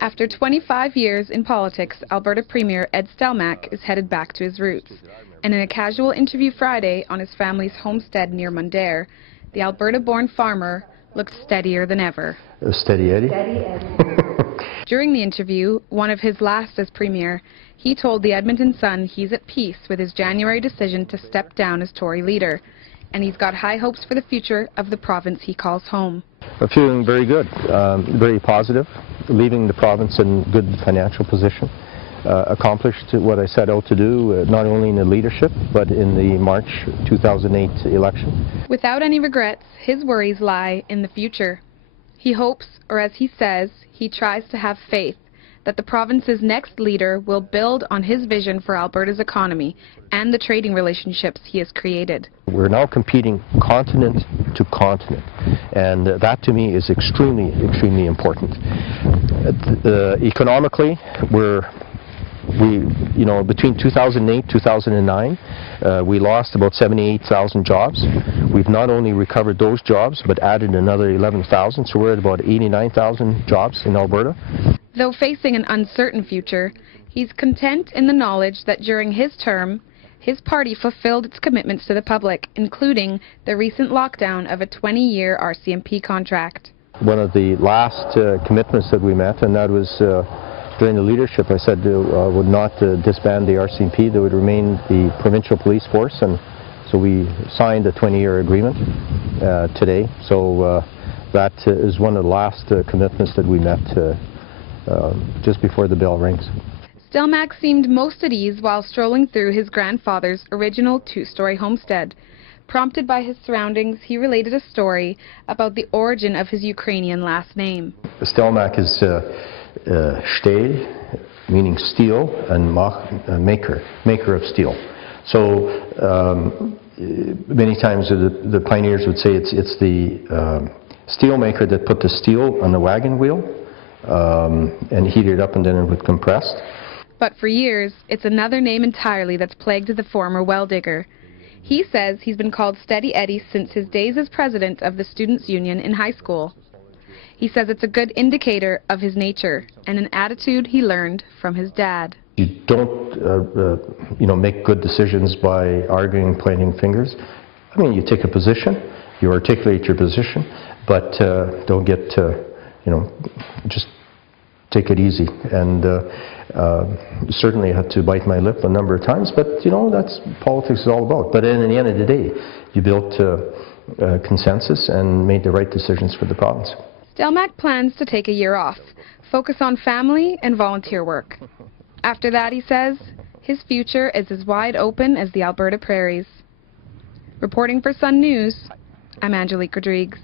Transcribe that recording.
After 25 years in politics, Alberta Premier Ed Stelmach is headed back to his roots. And in a casual interview Friday on his family's homestead near Mundare, the Alberta-born farmer looked steadier than ever. Steady Eddie? Steady Eddie. During the interview, one of his last as Premier, he told the Edmonton Sun he's at peace with his January decision to step down as Tory leader. And he's got high hopes for the future of the province he calls home. I'm feeling very good, very positive, leaving the province in good financial position. Accomplished what I set out to do, not only in the leadership, but in the March 2008 election. Without any regrets, his worries lie in the future. He hopes, or as he says, he tries to have faith, that the province's next leader will build on his vision for Alberta's economy and the trading relationships he has created. We're now competing continent to continent, and that to me is extremely, extremely important. Economically, between 2008 and 2009, we lost about 78,000 jobs. We've not only recovered those jobs, but added another 11,000, so we're at about 89,000 jobs in Alberta. Though facing an uncertain future, he's content in the knowledge that during his term, his party fulfilled its commitments to the public, including the recent lockdown of a 20-year RCMP contract. One of the last commitments that we met, and that was during the leadership, I said would not disband the RCMP, that would remain the provincial police force, and so we signed a 20-year agreement today. So that is one of the last commitments that we met just before the bell rings. Stelmach seemed most at ease while strolling through his grandfather's original two-story homestead. Prompted by his surroundings, he related a story about the origin of his Ukrainian last name. Stelmach is Stel, meaning steel, and Mach, maker of steel. So many times the pioneers would say it's the steel maker that put the steel on the wagon wheel and heated it up, and then it would compress. But for years, it's another name entirely that's plagued the former well digger. He says he's been called Steady Eddie since his days as president of the Students' Union in high school. He says it's a good indicator of his nature and an attitude he learned from his dad. You don't, make good decisions by arguing, pointing fingers. I mean, you take a position, you articulate your position, but don't get, just take it easy. And certainly I had to bite my lip a number of times, but that's politics is all about. But in the end of the day, you built consensus and made the right decisions for the province. Stelmach plans to take a year off, focus on family and volunteer work. After that, he says, his future is as wide open as the Alberta prairies. Reporting for Sun News, I'm Angelique Rodrigues.